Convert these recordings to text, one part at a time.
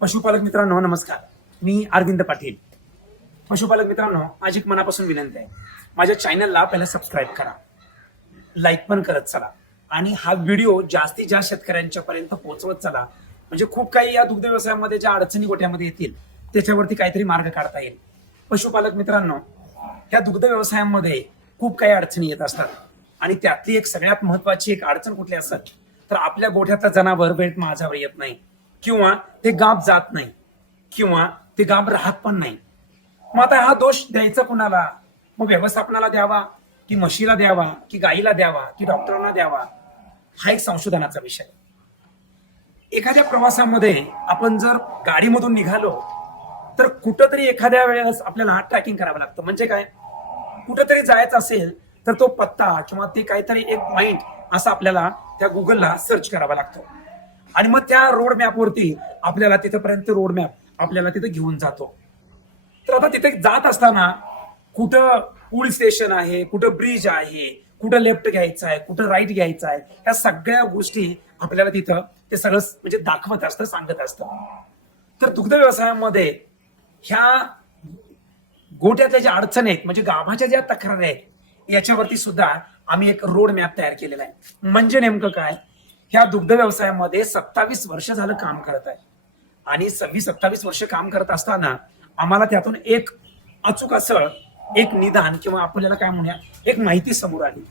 पशुपालक मित्रांनो नमस्कार. मी अरविंद पाटील. पशुपालक मित्रांनो माझी एक मनापासून विनंती आहे. माझ्या चॅनलला पहिला सबस्क्राईब करा. लाईक पण करत चला. आणि हा व्हिडिओ जास्तीत जास्त शेतकऱ्यांच्या पर्यंत पोहोचवत चला. म्हणजे खूप काही या दुग्ध व्यवसायामध्ये ज्या अडचणी गोठ्यामध्ये येतील त्याच्यावरती काहीतरी मार्ग काढता येईल. पशुपालक मित्रांनो या दुग्ध व्यवसायामध्ये खूप काही अडचणी येत असतात. आणि त्यातली एक सगळ्यात महत्वाची एक अडचण कुठली असत तर आपल्या गोठ्यातला जनावर वेट माझ्यावर येत नाही. किंवा ते गाब जात नाही. किंवा ते गाब राहत पण नाही. मग आता हा दोष द्यायचा कुणाला? मग व्यवस्थापनाला द्यावा की म्हशीला द्यावा की गाईला द्यावा की डॉक्टरांना द्यावा? हा एक संशोधनाचा विषय एखाद्या प्रवासामध्ये आपण जर गाडीमधून निघालो तर कुठंतरी एखाद्या वेळेस आपल्याला ट्रॅकिंग करावं लागतं. म्हणजे काय? कुठंतरी जायचं असेल तर तो पत्ता किंवा ते काहीतरी एक पॉइंट असं आपल्याला त्या गुगलला सर्च करावा लागतो. आणि मग त्या रोड मॅपवरती आपल्याला तिथपर्यंत रोड मॅप आपल्याला तिथे घेऊन जातो. तर आता तिथे जात असताना कुठं पूल स्टेशन आहे कुठं ब्रिज आहे कुठं लेफ्ट घ्यायचं आहे कुठं राईट घ्यायचं आहे ह्या सगळ्या गोष्टी आपल्याला तिथं ते सगळं म्हणजे दाखवत असतं सांगत असतं. तर दुग्ध व्यवसायामध्ये ह्या गोट्यातल्या ज्या अडचणी आहेत म्हणजे गाभाच्या ज्या तक्रारी आहेत याच्यावरती सुद्धा आम्ही एक रोड मॅप तयार केलेला आहे. म्हणजे नेमकं काय? ह्या दुग्ध व्यवसायामध्ये सत्तावीस वर्ष झालं काम करत आहे. आणि सव्वीस सत्तावीस वर्ष काम करत असताना आम्हाला त्यातून एक अचूक असं एक निदान किंवा आपल्याला काय म्हणूया एक माहिती समोर आली.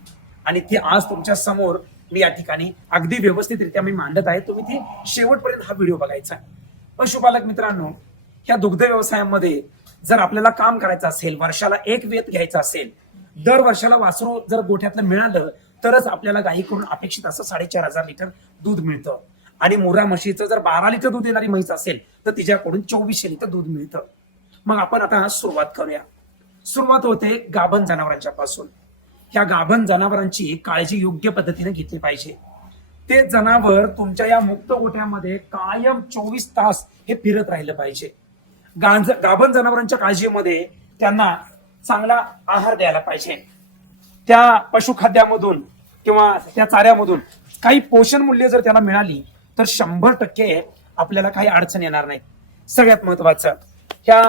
आणि ती आज तुमच्यासमोर मी या ठिकाणी अगदी व्यवस्थितरित्या मी मांडत आहे. तुम्ही ती शेवटपर्यंत हा व्हिडिओ बघायचा पशुपालक मित्रांनो ह्या दुग्ध व्यवसायामध्ये जर आपल्याला काम करायचं असेल वर्षाला एक वेत घ्यायचा असेल दर वर्षाला वासरू जर गोठ्यातलं मिळालं तरच आपल्याला गायीकडून अपेक्षित असं साडेचार हजार लिटर दूध मिळतं. आणि मोरा म्हशीचं जर बारा लिटर दूध देणारी म्हैस असेल तर तिच्याकडून चोवीसशे लिटर दूध मिळतं. मग आपण आता सुरुवात करूया. सुरुवात होते गाभण जनावरांच्या पासून. ह्या गाभण जनावरांची काळजी योग्य पद्धतीने घेतली पाहिजे. ते जनावर तुमच्या या मुक्त गोठ्यामध्ये कायम चोवीस तास हे फिरत राहिलं पाहिजे. गांज गाभण जनावरांच्या काळजीमध्ये त्यांना चांगला आहार द्यायला पाहिजे. त्या पशुखाद्यामधून किंवा त्या चाऱ्यामधून काही पोषण मूल्य जर त्याला मिळाली तर शंभर टक्के आपल्याला काही अडचण येणार नाही. सगळ्यात महत्वाचं ह्या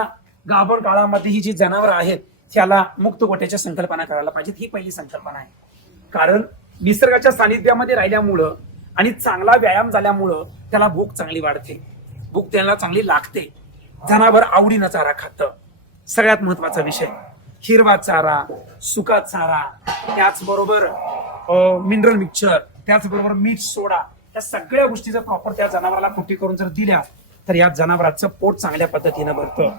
गाभण काळामध्ये ही जी जनावरं आहेत त्याला मुक्त गोट्याच्या संकल्पना करायला पाहिजेत. ही पहिली संकल्पना आहे. कारण निसर्गाच्या सानिध्यामध्ये राहिल्यामुळं आणि चांगला व्यायाम झाल्यामुळं त्याला भूक चांगली वाढते. भूक त्याला चांगली लागते. जनावर आवडीनं चारा खातं. सगळ्यात महत्त्वाचा विषय. हिरवा चारा सुका चारा त्याचबरोबर मिनरल मिक्सचर त्याचबरोबर मीठ सोडा या सगळ्या गोष्टी जर प्रॉपर त्या जनावराला कुटी करून जर दिल्या तर या जनावराचं पोट चांगल्या पद्धतीनं भरतं.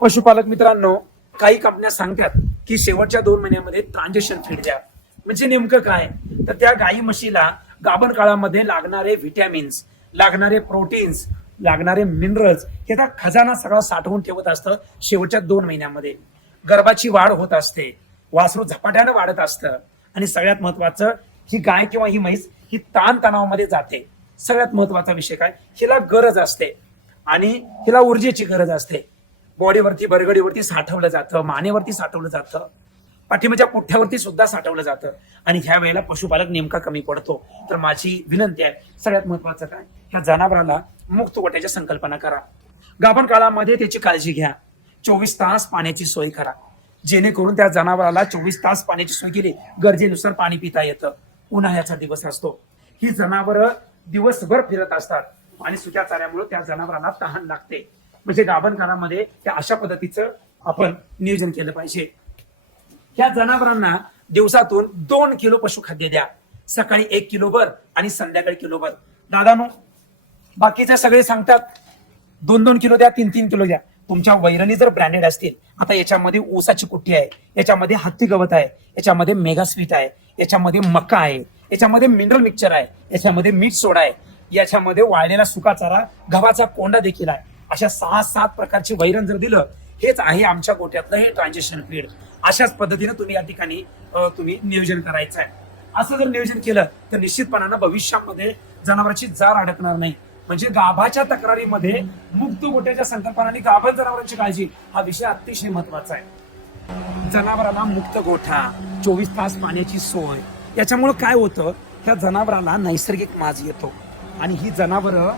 पशुपालक मित्रांनो काही कंपन्या सांगतात की शेवटच्या दोन महिन्यामध्ये ट्रान्झॅक्शन फीड द्या म्हणजे नेमकं काय? तर त्या गाई म्हशीला गाभण काळामध्ये लागणारे व्हिटॅमिन्स लागणारे प्रोटीन्स लागणारे मिनरल्स हे त्या खजाना सगळा साठवून ठेवत असतं शेवटच्या दोन महिन्यामध्ये. गर्भाची वाढ होत असते. वासरू झपाट्यानं वाढत असतं. आणि सगळ्यात महत्वाचं ही गाय किंवा ही म्हैस ही ताणतणावामध्ये जाते. सगळ्यात महत्त्वाचा विषय काय? हिला गरज असते. आणि हिला ऊर्जेची गरज असते. बॉडीवरती बरगडीवरती साठवलं जातं मानेवरती साठवलं जातं. पाठीमाच्या पुठ्यावरती सुद्धा साठवलं जातं. आणि ह्या वेळेला पशुपालक नेमका कमी पडतो. तर माझी विनंती आहे सगळ्यात महत्वाचं काय? ह्या जनावराला मुक्त गोट्याच्या संकल्पना करा. गाभण काळामध्ये त्याची काळजी घ्या. चोवीस तास पाण्याची सोय करा. जेणेकरून त्या जनावराला चोवीस तास पाण्याची सोय केली गरजेनुसार पाणी पिता येतं. उन्हाळ्याचा दिवस असतो. ही जनावरं दिवसभर फिरत असतात आणि सुक्या चाऱ्यामुळे त्या जनावरांना तहान लागते. म्हणजे गाभण काळामध्ये त्या अशा पद्धतीचं आपण नियोजन केलं पाहिजे. या जनावरांना दिवसातून दोन किलो पशुखाद्य द्या. सकाळी एक किलोभर आणि संध्याकाळी किलोभर दादानो बाकीचे सगळे सांगतात दोन दोन किलो द्या तीन तीन किलो द्या. तुमच्या वैरणी जर ब्रँडेड असतील आता याच्यामध्ये ऊसाची कुट्टी आहे याच्यामध्ये हत्ती गवत आहे याच्यामध्ये मेगा स्वीट आहे याच्यामध्ये मका आहे याच्यामध्ये मिनरल मिक्सचर आहे याच्यामध्ये मीठ सोडा आहे याच्यामध्ये वाळलेला सुका चारा गव्हाचा कोंडा देखील आहे. अशा सहा सात प्रकारची वैरण जर दिलं हेच आहे आमच्या गोट्यातलं हे ट्रान्झॅक्शन फीड अशाच पद्धतीनं तुम्ही या ठिकाणी तुम्ही नियोजन करायचं आहे. असं जर नियोजन केलं तर निश्चितपणानं भविष्यामध्ये जनावरांची जार अडकणार नाही. म्हणजे गाभाच्या तक्रारीमध्ये मुक्त गोट्याच्या संकल्पना आणि गाभा जनावरांची काळजी हा विषय अतिशय महत्त्वाचा आहे. जनावराला मुक्त गोठा चोवीस तास पाण्याची सोय याच्यामुळे काय होतं? ह्या जनावराला नैसर्गिक माज येतो. आणि ही जनावरं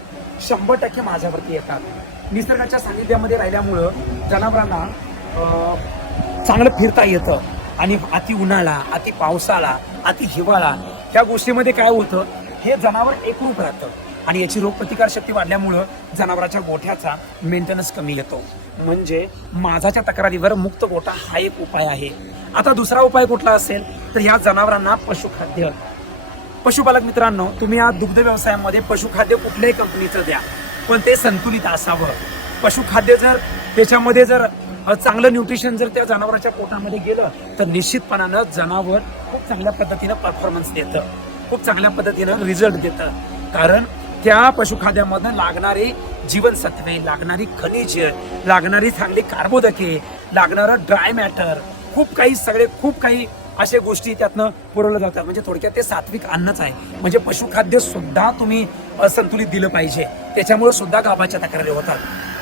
शंभर टक्के माझ्यावरती येतात. निसर्गाच्या सानिध्यामध्ये राहिल्यामुळं जनावरांना चांगलं फिरता येतं. आणि अति उन्हाळा अति पावसाळा अति हिवाळा ह्या गोष्टीमध्ये काय होतं? हे जनावर एकरूप राहतं. आणि याची रोगप्रतिकार शक्ती वाढल्यामुळं जनावराच्या गोठ्याचा मेंटेनन्स कमी येतो. म्हणजे माझाच्या तक्रारीवर मुक्त गोठा हा एक उपाय आहे. आता दुसरा उपाय कुठला असेल तर या जनावरांना पशुखाद्य. पशुपालक मित्रांनो तुम्ही या दुग्ध व्यवसायामध्ये पशुखाद्य कुठल्याही कंपनीचं द्या पण ते संतुलित असावं. पशुखाद्य जर त्याच्यामध्ये जर चांगलं न्यूट्रिशन जर त्या जनावराच्या पोटामध्ये गेलं तर निश्चितपणानं जनावर खूप चांगल्या पद्धतीनं परफॉर्मन्स देतं. खूप चांगल्या पद्धतीनं रिझल्ट देतं. कारण त्या पशुखाद्यामधनं लागणारी जीवनसत्वे लागणारी खनिज लागणारी चांगली कार्बोदके लागणारं ड्राय मॅटर खूप काही सगळे खूप काही अशा गोष्टी त्यातनं पुरवलं जातात. म्हणजे थोडक्यात ते सात्विक अन्नच आहे. म्हणजे पशुखाद्य सुद्धा तुम्ही संतुलित दिलं पाहिजे. त्याच्यामुळे सुद्धा गाभाच्या तक्रारी होतात.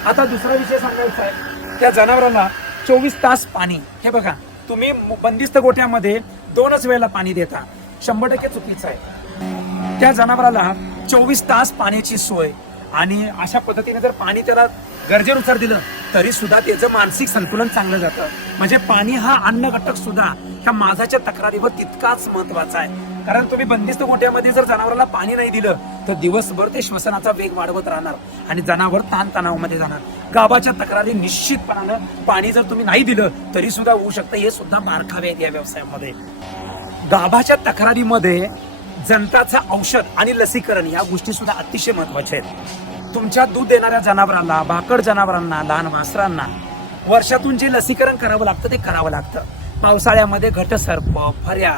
आता दुसरा विषय सांगायचा आहे. त्या जनावरांना चोवीस तास पाणी. हे बघा तुम्ही बंदिस्त गोठ्यामध्ये दोनच वेळेला पाणी देता. शंभर टक्के चुकीचं आहे. त्या जनावराला चोवीस तास पाण्याची सोय. आणि अशा पद्धतीने जर पाणी त्याला गरजेनुसार दिलं तरी सुद्धा त्याचं मानसिक संतुलन चांगलं जातं. म्हणजे पाणी हा अन्न घटक सुद्धा ह्या माझाच्या तक्रारीवर तितकाच महत्त्वाचा आहे. कारण तुम्ही बंदिस्त गोठ्यामध्ये जर जनावराला पाणी नाही दिलं तर दिवसभर ते श्वसनाचा वेग वाढवत राहणार आणि जनावर ताणतणावामध्ये जाणार. गावाच्या तक्रारी निश्चितपणानं पाणी जर तुम्ही नाही दिलं तरी सुद्धा होऊ शकतं. हे सुद्धा बारखावे आहेत या व्यवसायामध्ये. गाभाच्या तक्रारीमध्ये जंताचं औषध आणि लसीकरण या गोष्टी सुद्धा अतिशय महत्त्वाच्या आहेत. तुमच्या दूध देणाऱ्या जनावरांना भाकड जनावरांना लहान वासरांना वर्षातून जे लसीकरण करावं लागतं ते करावं लागतं. पावसाळ्यामध्ये घटसर्प फऱ्या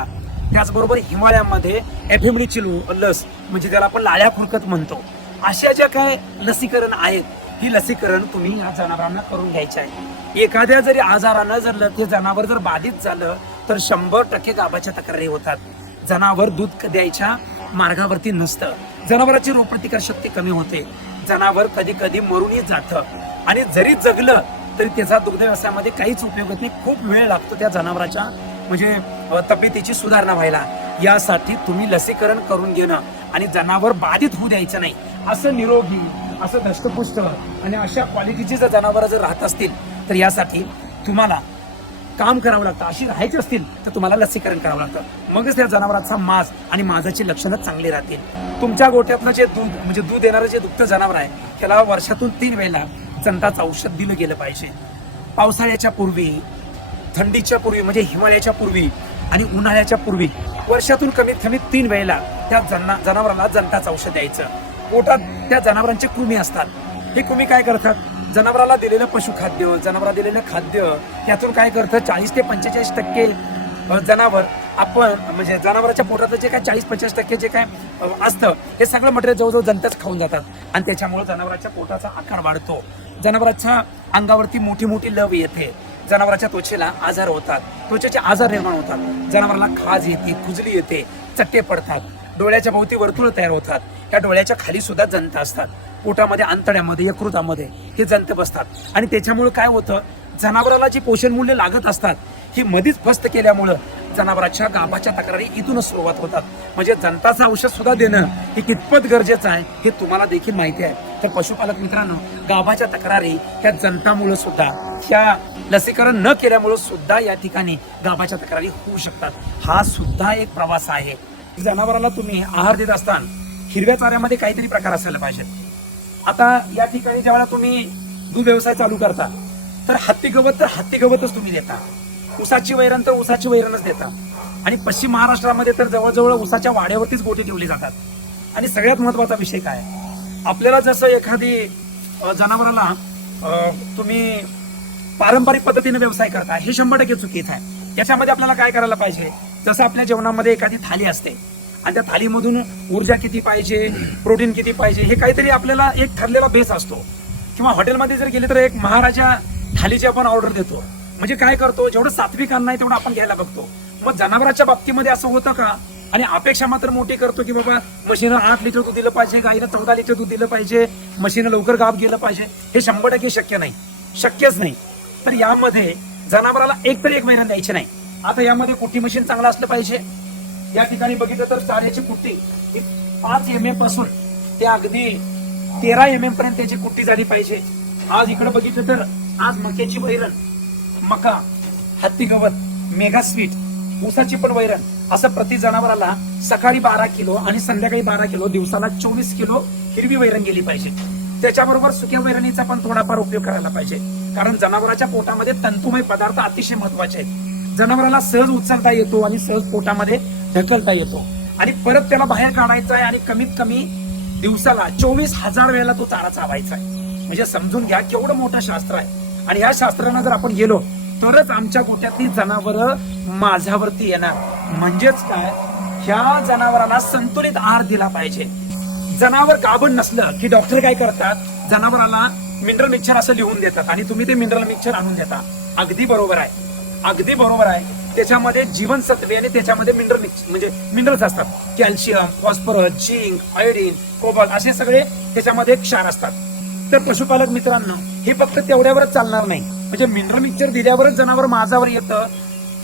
त्याचबरोबर हिवाळ्यामध्ये एफिमडीची लस म्हणजे त्याला आपण लाळ्या खुरकत म्हणतो. अशा ज्या काय लसीकरण आहेत ही लसीकरण तुम्ही या जनावरांना करून घ्यायचे आहे. एखाद्या जरी आजारानं जर ते जनावर जर बाधित झालं तर शंभर टक्के गाभाच्या तक्रारी होतात. जनावर दूध द्यायच्या मार्गावरती नसतं. जनावराची रोगप्रतिकार शक्ती कमी होते. जनावर कधी कधी मरूनही जातं. आणि जरी जगलं तरी त्याचा दुग्ध व्यवसायामध्ये काहीच उपयोग होत नाही. खूप वेळ लागतो त्या जनावराच्या म्हणजे तब्येतीची सुधारणा व्हायला. यासाठी तुम्ही लसीकरण करून घेणं आणि जनावर बाधित होऊ द्यायचं नाही. असं निरोगी असं दष्टपुष्ट आणि अशा क्वालिटीची जर जनावरं जर राहत असतील तर यासाठी तुम्हाला काम करावं लागतं. अशी राहायची असतील तर तुम्हाला लसीकरण करावं लागतं. मगच त्या जनावराचा मांस आणि माझाची लक्षणं चांगली राहतील. तुमच्या गोठ्यातलं जे दूध म्हणजे दूध देणारं जे दुग्ध जनावर आहे त्याला वर्षातून तीन वेळेला जंताचं औषध दिलं गेलं पाहिजे. पावसाळ्याच्या पूर्वी थंडीच्या पूर्वी म्हणजे हिवाळ्याच्या पूर्वी आणि उन्हाळ्याच्या पूर्वी वर्षातून कमीत कमी तीन वेळेला त्या जना जनावराला जंताचं औषध द्यायचं. पोटात त्या जनावरांचे कृमी असतात. हे तुम्ही काय करतात? जनावराला दिलेलं पशुखाद्य जनावराला दिलेलं खाद्य यातून काय करतं? चाळीस ते पंचेचाळीस टक्के जनावर आपण म्हणजे जनावराच्या पोटात जे काय चाळीस पंचेचाळीस टक्के जे काय असतं हे सगळं मटेरियल जवळजवळ जनताच खाऊन जातात. आणि त्याच्यामुळे जनावराच्या पोटाचा आकार वाढतो. जनावराच्या अंगावरती मोठी मोठी लव येते. जनावराच्या त्वचेला आजार होतात. त्वचेचे आजार निर्माण होतात. जनावराला खाज येते खुजली येते चट्टे पडतात. डोळ्याच्या भोवती वर्तुळ तयार होतात. त्या डोळ्याच्या खाली सुद्धा जंत असतात. पोटामध्ये अंतड्यामध्ये यकृतामध्ये हे जंत बसतात. आणि त्याच्यामुळे काय होतं? जनावराला जी पोषण मूल्य लागत असतात ही मधीच फस्त केल्यामुळं जनावराच्या गाभाच्या तक्रारी इथूनच सुरुवात होतात. म्हणजे जंताचं औषध सुद्धा देणं हे कितपत गरजेचं आहे हे तुम्हाला देखील माहिती आहे. तर पशुपालक मित्रांनो गाभाच्या तक्रारी त्या जंतामुळे सुद्धा ह्या लसीकरण न केल्यामुळे सुद्धा या ठिकाणी गाभाच्या तक्रारी होऊ शकतात. हा सुद्धा एक प्रवास आहे. जनावराला तुम्ही आहार देत असताना हिरव्या चाऱ्यामध्ये काहीतरी प्रकार असायला पाहिजेत. आता या ठिकाणी ज्यावेळेला तुम्ही दूध व्यवसाय चालू करता तर हत्ती गवत तर हत्ती गवतच तुम्ही देता. उसाची वैरण तर ऊसाची वैरणच देता. आणि पश्चिम महाराष्ट्रामध्ये तर जवळजवळ उसाच्या वाड्यावरतीच गोटी ठेवली जातात. आणि सगळ्यात महत्त्वाचा विषय काय? आपल्याला जसं एखादी जनावराला तुम्ही पारंपरिक पद्धतीने व्यवसाय करता हे शंभर टक्के चुकीचं आहे. याच्यामध्ये आपल्याला काय करायला पाहिजे? जसं आपल्या जेवणामध्ये एखादी थाली असते आणि त्या थालीमधून ऊर्जा किती पाहिजे प्रोटीन किती पाहिजे हे काहीतरी आपल्याला एक ठरलेला बेस असतो. किंवा हॉटेलमध्ये जर गेले तर एक महाराजा थालीची आपण ऑर्डर देतो. म्हणजे काय करतो जेवढं सात्विक अन्न आहे तेवढं आपण घ्यायला बघतो. मग जनावराच्या बाबतीमध्ये असं होतं का? आणि अपेक्षा मात्र मोठी करतो की बाबा म्हशीनं आठ लिटर दूध दिलं पाहिजे गाईला चौदा लिटर दूध दिलं पाहिजे म्हशीनं लवकर गाप गेलं पाहिजे हे शंभर टक्के शक्य नाही. शक्यच नाही. तर यामध्ये जनावराला एक तरी एक महिना द्यायचे नाही. आता यामध्ये कुट्टी मशीन चांगलं असलं पाहिजे. या ठिकाणी बघितलं तर चाऱ्याची कुट्टी ही पाच एम एमपासून ते अगदी तेरा एम एम पर्यंत त्याची कुट्टी झाली पाहिजे. आज इकडे बघितलं तर आज मक्याची वैरण मका हत्ती गवत मेगा स्वीट ऊसाची पण वैरण असं प्रति जनावराला सकाळी बारा किलो आणि संध्याकाळी बारा किलो दिवसाला चोवीस किलो हिरवी वैरण गेली पाहिजे. त्याच्याबरोबर सुक्या वैरणीचा पण थोडाफार उपयोग करायला पाहिजे. कारण जनावराच्या पोटामध्ये तंतुमय पदार्थ अतिशय महत्त्वाचे आहेत. जनावराला सहज उचलता येतो आणि सहज पोटामध्ये ढकलता येतो. आणि परत त्याला बाहेर काढायचा आहे आणि कमीत कमी दिवसाला चोवीस हजार वेळेला तो चारा चावायचा आहे. म्हणजे समजून घ्या केवढं मोठं शास्त्र आहे. आणि या शास्त्रानं जर आपण गेलो तरच आमच्या गोट्यातली जनावर माझ्यावरती येणार. म्हणजेच काय? ह्या जनावरांना संतुलित आहार दिला पाहिजे. जनावर काबण नसलं की डॉक्टर काय करतात? जनावराला मिनरल मिक्सर असं लिहून देतात आणि तुम्ही ते मिनरल मिक्सर आणून देता. अगदी बरोबर आहे. अगदी बरोबर आहे. त्याच्यामध्ये जीवनसत्वे आणि त्याच्यामध्ये मिनरल म्हणजे मिनरल्स असतात. Calcium phosphorus zinc iodine cobalt असे सगळे त्याच्यामध्ये क्षार असतात. तर पशुपालक मित्रांनो हे फक्त तेवढ्यावरच चालणार नाही. म्हणजे मिनरल मिक्सचर दिल्यावरच जनावर माझावर येतं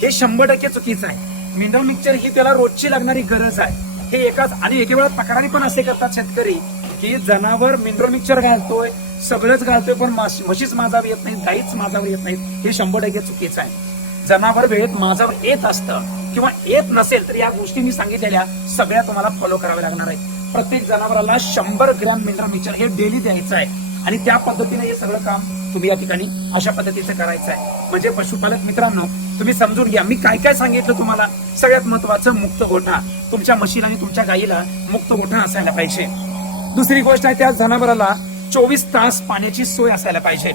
हे शंभर टक्के चुकीचं आहे. मिनरल मिक्सचर ही त्याला रोजची लागणारी गरज आहे. हे एकाच आणि एके वेळा तक्रारी पण असे करतात शेतकरी की जनावर मिनरल मिक्सर घालतोय सगळंच घालतोय पण म्हशीच माझावर येत नाही गाईच माझावर येत नाहीत हे शंभर टक्के चुकीचं आहे. जनावर वेळेत माझावर येत असतं किंवा येत नसेल तर या गोष्टी मी सांगितलेल्या सगळ्या तुम्हाला फॉलो कराव्या लागणार आहेत. प्रत्येक जनावराला शंभर ग्रॅम मिनरल मिक्सर हे डेली द्यायचं आहे. आणि त्या पद्धतीने हे सगळं काम तुम्ही या ठिकाणी अशा पद्धतीचं करायचं आहे. म्हणजे पशुपालक मित्रांनो तुम्ही समजून घ्या. मी काय काय सांगितलं तुम्हाला? सगळ्यात महत्वाचं मुक्त गोठा. तुमच्या म्हशीला आणि तुमच्या गाईला मुक्त गोठा असायला पाहिजे. दुसरी गोष्ट आहे त्या जनावराला चोवीस तास पाण्याची सोय असायला पाहिजे.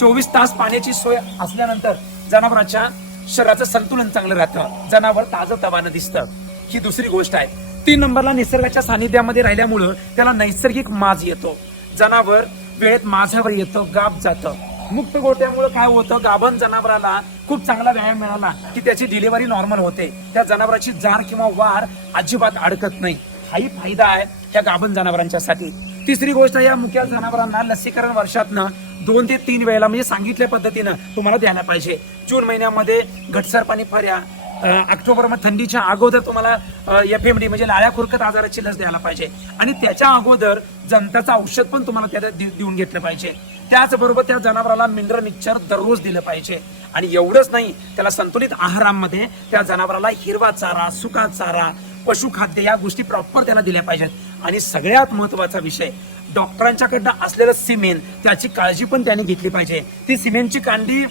चोवीस तास पाण्याची सोय असल्यानंतर जनावराच्या शरीराचं संतुलन चांगलं राहतं. जनावर ताजं तवानं दिसतं. ही दुसरी गोष्ट आहे. तीन नंबरला निसर्गाच्या सानिध्यामध्ये राहिल्यामुळं त्याला नैसर्गिक माज येतो. जनावर वेळेत माझ्यावर येतं गाप जातं. मुक्त गोट्यामुळे काय होतं? गाभण जनावराला खूप चांगला व्यायाम मिळाला की त्याची डिलिव्हरी नॉर्मल होते. त्या जनावराची जार किंवा वार अजिबात अडकत नाही. हाही फायदा आहे त्या गाभण जनावरांच्यासाठी. तिसरी गोष्ट या मुख्या जनावरांना लसीकरण वर्षातनं दोन ते तीन वेळेला म्हणजे सांगितल्या पद्धतीनं तुम्हाला द्यायला पाहिजे. जून महिन्यामध्ये घटसर पाणी फर्या ऑक्टोबरमध्ये थंडीच्या अगोदर तुम्हाला एफ एम डी म्हणजे लाळ्या खुरकत आजाराची लस द्यायला पाहिजे. आणि त्याच्या अगोदर जंताचं औषध पण तुम्हाला त्याला देऊन घेतलं पाहिजे. त्याचबरोबर त्या जनावराला मिनरल मिक्सचर दररोज दिलं पाहिजे. आणि एवढंच नाही त्याला संतुलित आहारामध्ये त्या जनावराला हिरवा चारा सुका चारा पशुखाद्य या गोष्टी प्रॉपर त्याला दिल्या पाहिजेत. आणि सगळ्यात महत्त्वाचा विषय डॉक्टरांच्याकडनं असलेलं सिमेंट त्याची काळजी पण त्याने घेतली पाहिजे. ती सिमेंटची कांडी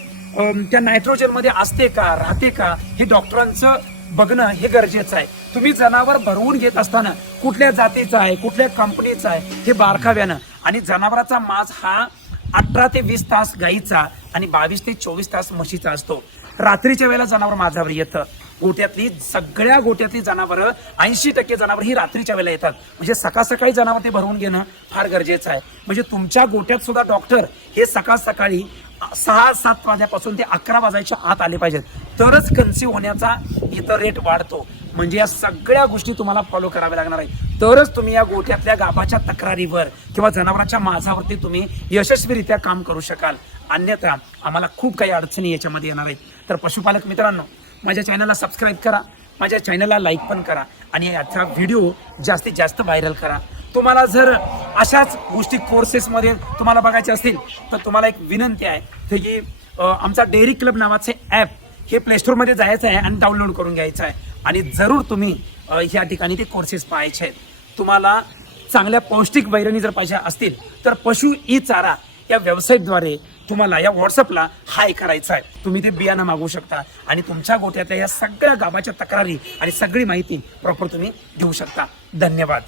त्या नायट्रोजनमध्ये असते का राहते का हे डॉक्टरांचं बघणं हे गरजेचं आहे. तुम्ही जनावर भरवून घेत असताना कुठल्या जातीचं आहे कुठल्या कंपनीचं आहे हे बारकाव्यानं. आणि जनावराचा मांस हा अठरा ते वीस तास गाईचा आणि बावीस ते चोवीस तास म्हशीचा असतो. रात्रीच्या वेळेला जनावर माझ्यावर येतं. गोट्यातली सगळ्या गोट्यातली जनावरं ऐंशी टक्के जनावर ही रात्रीच्या वेळेला येतात. म्हणजे सकाळ सकाळी जनावर ते भरवून घेणं फार गरजेचं आहे. म्हणजे तुमच्या गोट्यात सुद्धा डॉक्टर हे सकाळ सकाळी सहा सात वाजल्यापासून ते अकरा वाजायच्या आत आले पाहिजेत. तरच कन्सिव्ह होण्याचा इतर रेट वाढतो. म्हणजे या सगळ्या गोष्टी तुम्हाला फॉलो कराव्या लागणार आहेत. तरच तुम्ही या गोठ्यातल्या गाभाच्या तक्रारीवर किंवा जनावरांच्या माझावरती तुम्ही यशस्वीरित्या काम करू शकाल. अन्यथा आम्हाला खूप काही अडचणी याच्यामध्ये येणार आहेत. तर पशुपालक मित्रांनो माझ्या चॅनलला सबस्क्राईब करा. माझ्या चॅनलला लाईक पण करा. आणि याचा व्हिडिओ जास्तीत जास्त व्हायरल करा. तुम्हाला जर अशाच गोष्टी कोर्सेसमध्ये तुम्हाला बघायचे असतील तर तुम्हाला एक विनंती आहे ते की आमचा डेअरी क्लब नावाचे ॲप हे प्लेस्टोरमध्ये जायचं आहे आणि डाउनलोड करून घ्यायचं आहे. आणि जरूर तुम्ही ह्या ठिकाणी ते कोर्सेस पाहायचे आहेत. तुम्हाला चांगल्या पौष्टिक वैरणी जर पाहिजे असतील तर पशु ई चारा या वेबसाईटद्वारे तुम्हाला या व्हॉट्सअपला हाय करायचं आहे. तुम्ही ते बियाणं मागवू शकता आणि तुमच्या गोठ्यातल्या या सगळ्या गावाच्या तक्रारी आणि सगळी माहिती प्रॉपर तुम्ही घेऊ शकता. धन्यवाद.